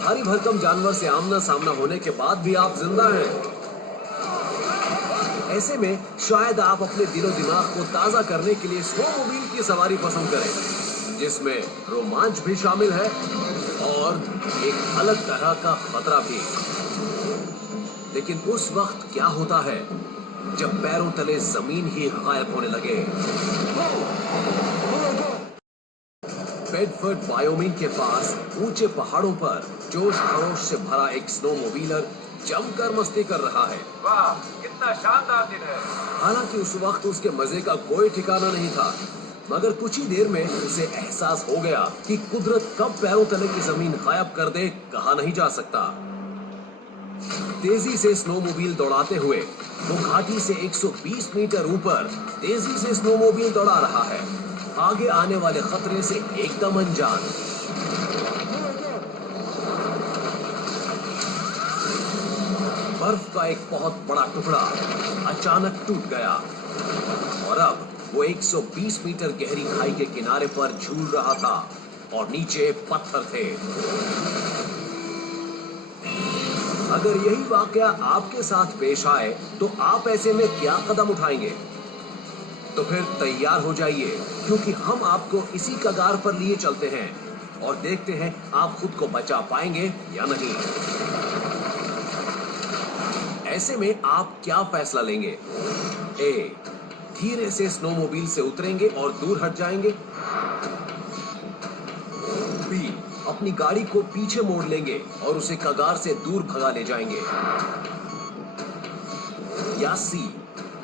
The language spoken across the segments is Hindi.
भारी भरकम जानवर से आमना सामना होने के बाद भी आप जिंदा हैं। ऐसे में शायद आप अपने दिलो दिमाग को ताजा करने के लिए स्नोमोबाइल की सवारी पसंद करें, जिसमें रोमांच भी शामिल है और एक अलग तरह का खतरा भी। लेकिन उस वक्त क्या होता है जब पैरों तले जमीन ही गायब होने लगे। बेडफोर्ड वायोमिंग के पास ऊंचे पहाड़ों पर जोश खरोश से भरा एक स्नोमोबाइलर जमकर मस्ती कर रहा है। वाह, कितना शानदार दिन है। हालांकि उस वक्त उसके मजे का कोई ठिकाना नहीं था, मगर कुछ ही देर में उसे एहसास हो गया कि कुदरत कब पैरों तले की जमीन गायब कर दे कहा नहीं जा सकता। तेजी से स्नोमोबाइल दौड़ाते हुए वो घाटी से 120 मीटर ऊपर तेजी से स्नोमोबाइल दौड़ा रहा है, आगे आने वाले खतरे से एकदम अनजान। बर्फ का एक बहुत बड़ा टुकड़ा अचानक टूट गया और अब वो 120 मीटर गहरी खाई के किनारे पर झूल रहा था और नीचे पत्थर थे। अगर यही वाकया आपके साथ पेश आए तो आप ऐसे में क्या कदम उठाएंगे? तो फिर तैयार हो जाइए, क्योंकि हम आपको इसी कगार पर लिए चलते हैं और देखते हैं आप खुद को बचा पाएंगे या नहीं। ऐसे में आप क्या फैसला लेंगे? ए, धीरे से स्नोमोबाइल से उतरेंगे और दूर हट जाएंगे। बी, अपनी गाड़ी को पीछे मोड़ लेंगे और उसे कगार से दूर भगा ले जाएंगे। या सी,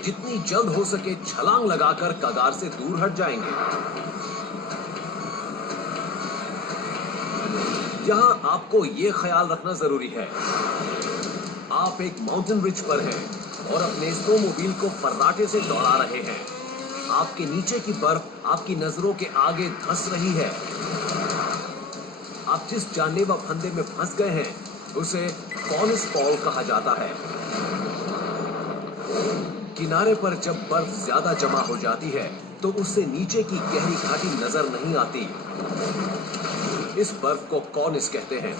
जितनी जल्द हो सके छलांग लगाकर कगार से दूर हट जाएंगे। यहां आपको यह ख्याल रखना जरूरी है, आप एक माउंटेन रिज पर हैं और अपने स्नोमोबाइल को फर्राटे से दौड़ा रहे हैं। आपके नीचे की बर्फ आपकी नजरों के आगे धंस रही है। आप जिस जानलेवा फंदे में फंस गए हैं उसे कॉर्निस फॉल कहा जाता है। किनारे पर जब बर्फ ज्यादा जमा हो जाती है तो उससे नीचे की गहरी घाटी नजर नहीं आती। इस बर्फ को कॉर्निस कहते हैं।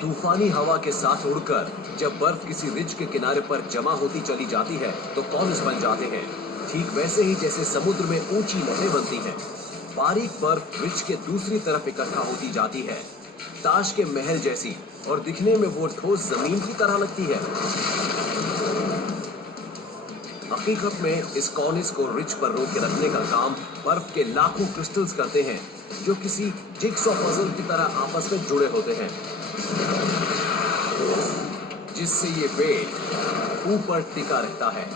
तूफानी हवा के साथ उड़कर जब बर्फ किसी रिज के किनारे पर जमा होती चली जाती है तो कॉर्निस बन जाते हैं। ठीक वैसे ही जैसे समुद्र में ऊंची लहरें बनती हैं, बारीक बर्फ रिज के दूसरी तरफ इकट्ठा होती जाती है, ताश के महल जैसी, और दिखने में वो ठोस जमीन की तरह लगती है। हकीकत में इस कॉर्निस को रिज पर रोके रखने का काम बर्फ के लाखों क्रिस्टल्स करते हैं, जो किसी जिगसॉ पजल की तरह आपस में जुड़े होते हैं, जिससे ये वेट ऊपर टिका रहता है।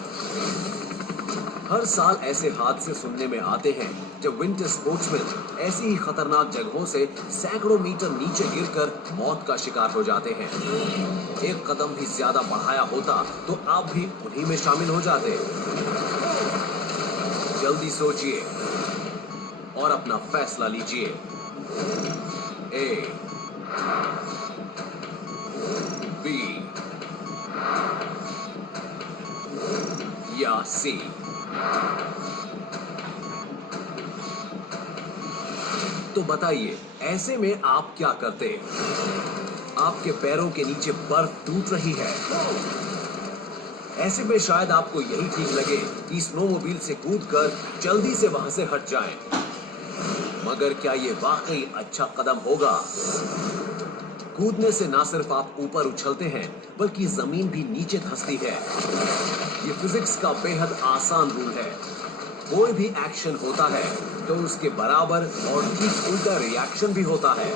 हर साल ऐसे हादसे सुनने में आते हैं जब विंटर स्पोर्ट्समैन ऐसी ही खतरनाक जगहों से सैकड़ों मीटर नीचे गिरकर मौत का शिकार हो जाते हैं। एक कदम भी ज्यादा बढ़ाया होता तो आप भी उन्हीं में शामिल हो जाते। जल्दी सोचिए और अपना फैसला लीजिए। ए, बी या सी। तो बताइए, ऐसे में आप क्या करते? आपके पैरों के नीचे बर्फ टूट रही है। ऐसे में शायद आपको यही ठीक लगे कि स्नोमोबाइल से कूदकर जल्दी से वहां से हट जाएं। मगर क्या ये वाकई अच्छा कदम होगा? कूदने से ना सिर्फ आप ऊपर उछलते हैं बल्कि जमीन भी नीचे धंसती है। ये फिजिक्स का बेहद आसान रूल है। कोई भी एक्शन होता है तो उसके बराबर और ठीक उल्टा रिएक्शन भी होता है।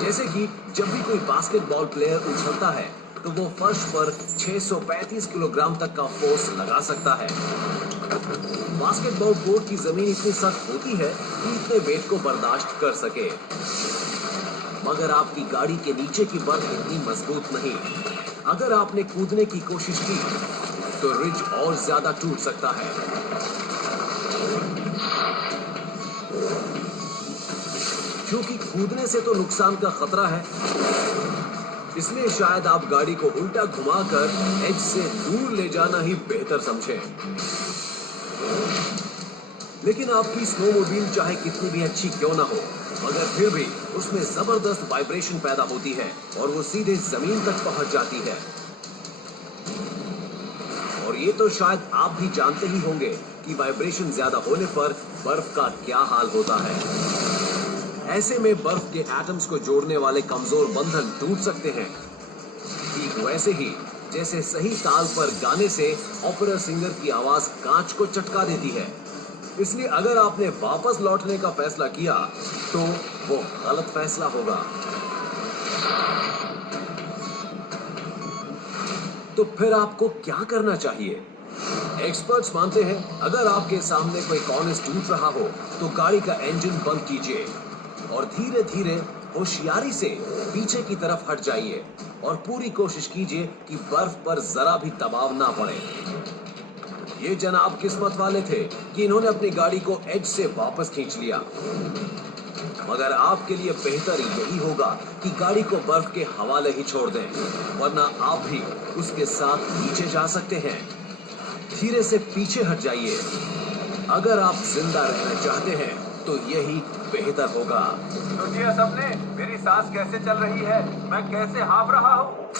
जैसे कि जब भी कोई बास्केटबॉल प्लेयर उछलता है तो वो फर्श पर 635 किलोग्राम तक का फोर्स लगा सकता है। बास्केटबॉल कोर्ट की जमीन इतनी सख्त होती है कि इतने वेट को बर्दाश्त कर सके, मगर आपकी गाड़ी के नीचे की बर्फ इतनी मजबूत नहीं। अगर आपने कूदने की कोशिश की तो रिज और ज्यादा टूट सकता है। क्योंकि कूदने से तो नुकसान का खतरा है, इसलिए शायद आप गाड़ी को उल्टा घुमाकर एज से दूर ले जाना ही बेहतर समझें। लेकिन आपकी स्नोमोबाइल चाहे कितनी भी अच्छी क्यों ना हो, मगर फिर भी उसमें जबरदस्त वाइब्रेशन पैदा होती है और वो सीधे जमीन तक पहुंच जाती है। और ये तो शायद आप भी जानते ही होंगे कि वाइब्रेशन ज्यादा होने पर बर्फ का क्या हाल होता है। ऐसे में बर्फ के एटम्स को जोड़ने वाले कमजोर बंधन टूट सकते हैं। ठीक वैसे ही जैसे सही ताल पर गाने से ओपेरा सिंगर की आवाज कांच को चटका देती है। इसलिए अगर आपने वापस लौटने का फैसला किया तो वो गलत फैसला होगा। तो फिर आपको क्या करना चाहिए? एक्सपर्ट्स मानते हैं अगर आपके सामने कोई कॉर्निस टूट रहा हो तो गाड़ी का इंजन बंद कीजिए और धीरे धीरे होशियारी से पीछे की तरफ हट जाइए और पूरी कोशिश कीजिए कि बर्फ पर जरा भी दबाव ना पड़े। ये जनाब किस्मत वाले थे कि इन्होंने अपनी गाड़ी को एज से वापस खींच लिया। मगर आपके लिए बेहतर यही होगा कि गाड़ी को बर्फ के हवाले ही छोड़ दें, वरना आप भी उसके साथ नीचे जा सकते हैं। धीरे से पीछे हट जाइए। अगर आप जिंदा रहना चाहते हैं तो यही बेहतर होगा। सोचिए सबने, मेरी सांस कैसे चल रही है, मैं कैसे हाँफ रहा हूँ।